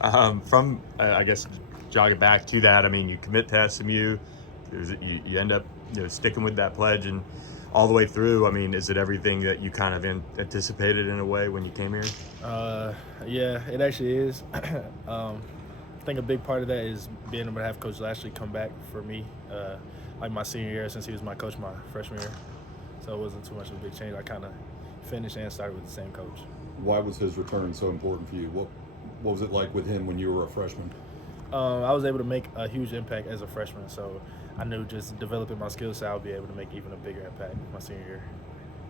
I guess, jogging back to that, I mean, you commit to SMU, you end up sticking with that pledge and all the way through. I mean, is it everything that you kind of anticipated in a way when you came here? Yeah, it actually is. I think a big part of that is being able to have Coach Lashley come back for me, like my senior year, since he was my coach my freshman year. So it wasn't too much of a big change. I kind of finished and started with the same coach. Why was his return so important for you? What was it like with him when you were a freshman? I was able to make a huge impact as a freshman, so I knew just developing my skill set, I would be able to make even a bigger impact my senior year.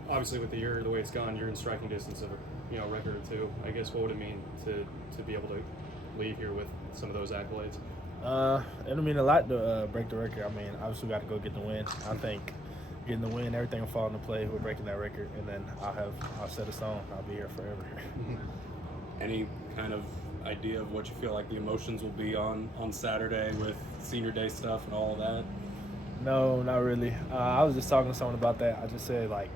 Obviously, with the year the way it's gone, you're in striking distance of a record or two. I guess what would it mean to be able to leave here with some of those accolades? It'll mean a lot to break the record. I mean, obviously, we got to go get the win. I think getting the win, everything will fall into play with breaking that record, and then I'll set a stone. I'll be here forever. Any kind of idea of what you feel like the emotions will be on Saturday with senior day stuff and all of that? No, not really. I was just talking to someone about that. I just said, like,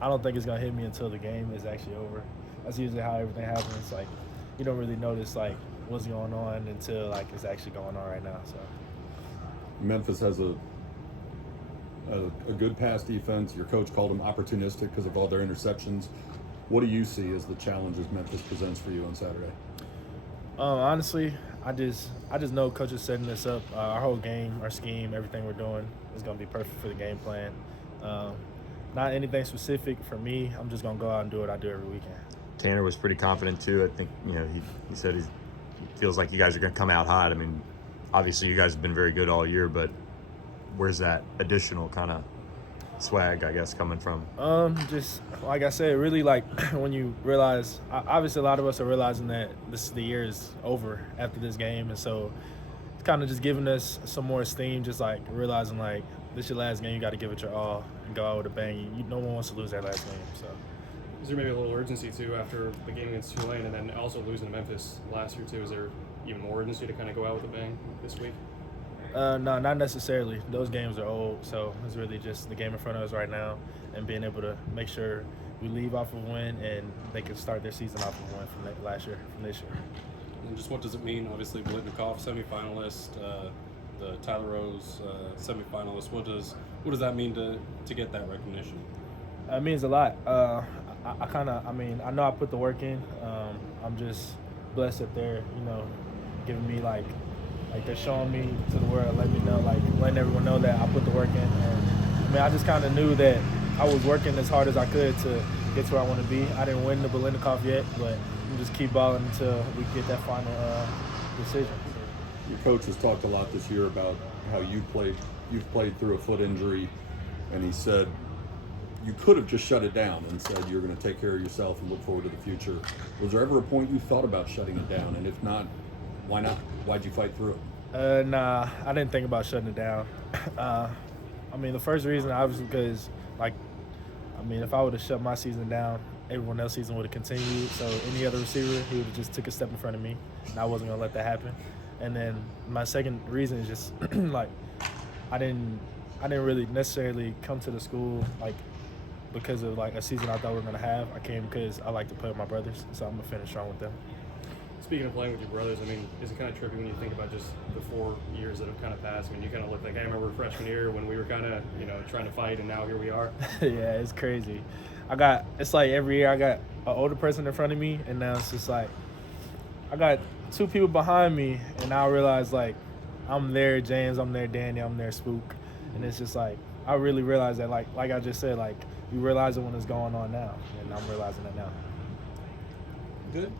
I don't think it's going to hit me until the game is actually over. That's usually how everything happens. Like, you don't really notice, like, what's going on until, like, it's actually going on right now. So Memphis has a good pass defense. Your coach called them opportunistic because of all their interceptions. What do you see as the challenges Memphis presents for you on Saturday? Honestly, I just know coach is setting this up. Our whole game, our scheme, everything we're doing is going to be perfect for the game plan. Not anything specific for me. I'm just going to go out and do what I do every weekend. Tanner was pretty confident too. I think he said he feels like you guys are going to come out hot. I mean, obviously you guys have been very good all year, but where's that additional kind of swag, I guess, coming from? Just like I said, really, like when you realize, obviously a lot of us are realizing that the year is over after this game, and so it's kind of just giving us some more esteem, just like realizing like this is your last game, you got to give it your all and go out with a bang. No one wants to lose that last game. So Is there maybe a little urgency too after the game against Tulane and then also losing to Memphis last year too? Is there even more urgency to kind of go out with a bang this week? No, not necessarily. Those games are old, so it's really just the game in front of us right now and being able to make sure we leave off of a win and they can start their season off of a win from this year. And just what does it mean? Obviously, Blitnikoff semifinalist, the Tyler Rose semifinalist. What does that mean to get that recognition? It means a lot. I know I put the work in. I'm just blessed that they're, giving me like they're showing me to the world, letting everyone know that I put the work in. And I just kind of knew that I was working as hard as I could to get to where I want to be. I didn't win the Blitnikoff yet, but I'm just keep balling until we get that final decision. Your coach has talked a lot this year about how you've played through a foot injury, and he said you could have just shut it down and said you're going to take care of yourself and look forward to the future. Was there ever a point you thought about shutting it down? And if not, why not? Why'd you fight through it? Nah, I didn't think about shutting it down. The first reason obviously because, if I would have shut my season down, everyone else's season would have continued. So any other receiver, he would have just took a step in front of me, and I wasn't gonna let that happen. And then my second reason is just I didn't really necessarily come to the school because of a season I thought we were gonna have. I came because I like to play with my brothers, so I'm gonna finish strong with them. Speaking of playing with your brothers, is it kind of trippy when you think about just the 4 years that have kind of passed? You kind of look like, I remember freshman year when we were kind of, trying to fight, and now here we are. Yeah, it's crazy. It's like every year I got an older person in front of me, and now it's just like I got 2 people behind me, and now I realize I'm there, James, I'm there, Danny, I'm there, Spook, and it's just I really realize that like I just said, you realize it when it's going on now, and I'm realizing it now. Good.